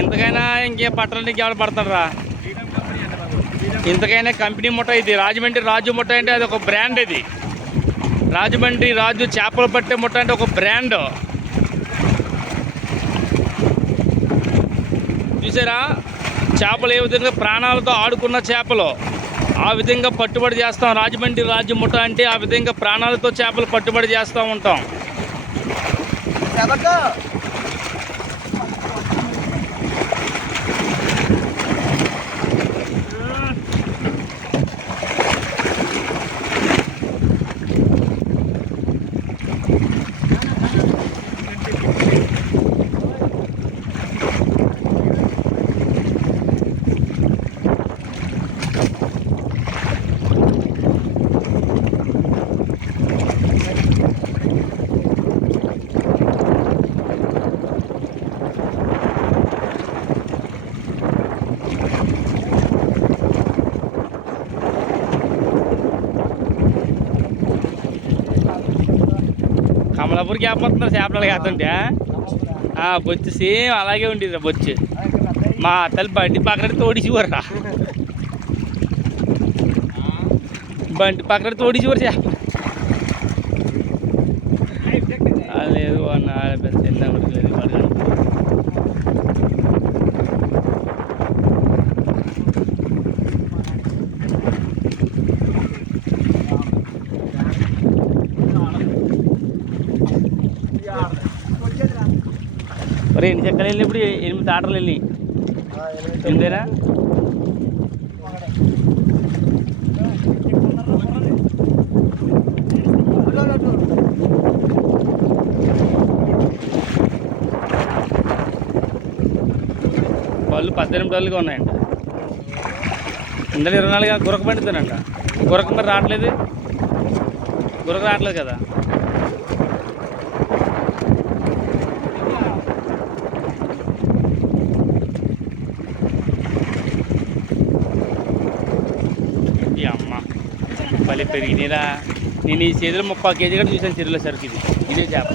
ఇంతకైనా ఇంకే పట్టణం ఎవరు పడతారా ఇంతకైనా కంపెనీ ముఠ ఇది రాజమండ్రి రాజు ముఠ అంటే అది ఒక బ్రాండ్ ఇది. రాజమండ్రి రాజు చేపలు పట్టే ముఠ అంటే ఒక బ్రాండ్. చూసారా? చేపలు ఏ విధంగా ప్రాణాలతో ఆడుకున్న చేపలు? ఆ విధంగా పట్టుబడి చేస్తాం. రాజమండ్రి రాజు ముఠ అంటే ఆ విధంగా ప్రాణాలతో చేపలు పట్టుబడి చేస్తూ ఉంటాం. కమలాపూర్కి వేపడుతున్నారు చేపలు కాస్తుంటే బొచ్చు సేమ్ అలాగే ఉండేది బొచ్చు. మా తల్లి బండి పక్కన తోడిచివర్రా బండి పక్కన తోడిచివరు చేప. లేదు అన్న పెద్ద చిన్న లేదు మరి ఎన్ని చెక్కలు వెళ్ళినప్పుడు ఎనిమిది ఆటలు వెళ్ళి ఎనిమిదేనా? పళ్ళు పద్దెనిమిది పళ్ళుగా ఉన్నాయంట. ఇందులో ఇరవై నాలుగు గురక పండుతానంట గురక మరి రావట్లేదు? గురక రావట్లేదు కదా? భలే పెరిగినాయిరా నేను ఈ చేతిలో ముప్పై కేజీ కూడా చూసాను చెరువులో సరుకు ఇది. ఇదే చేప.